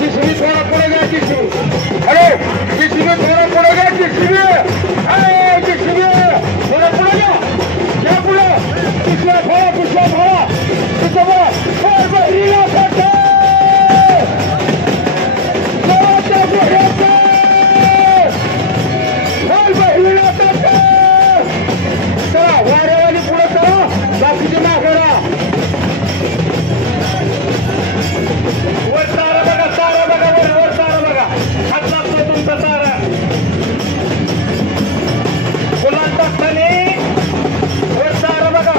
जिसमी थोड़ा पड़ेगा जिसमी अरे जिसमी थोड़ा पड़ेगा जिसमी जिसमी थोड़ा पड़ेगा क्या बोला पिछला भाड़ा पिछला और बहरीला करते बहरीला करते चला वारेवाली पुढे चला बाकीचे मागेरा वर तारा बघा वर तारा बघा हात लागतो तुमचा तारा फुलांत असताना वर तारा बघा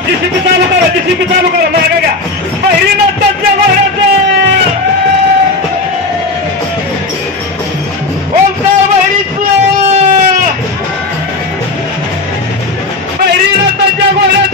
जीसीपी चालू करा मागा घ्या बहिरीनाथांच्या घोड्याचं ओमकार बहिरीनाथांच्या घोड्याचं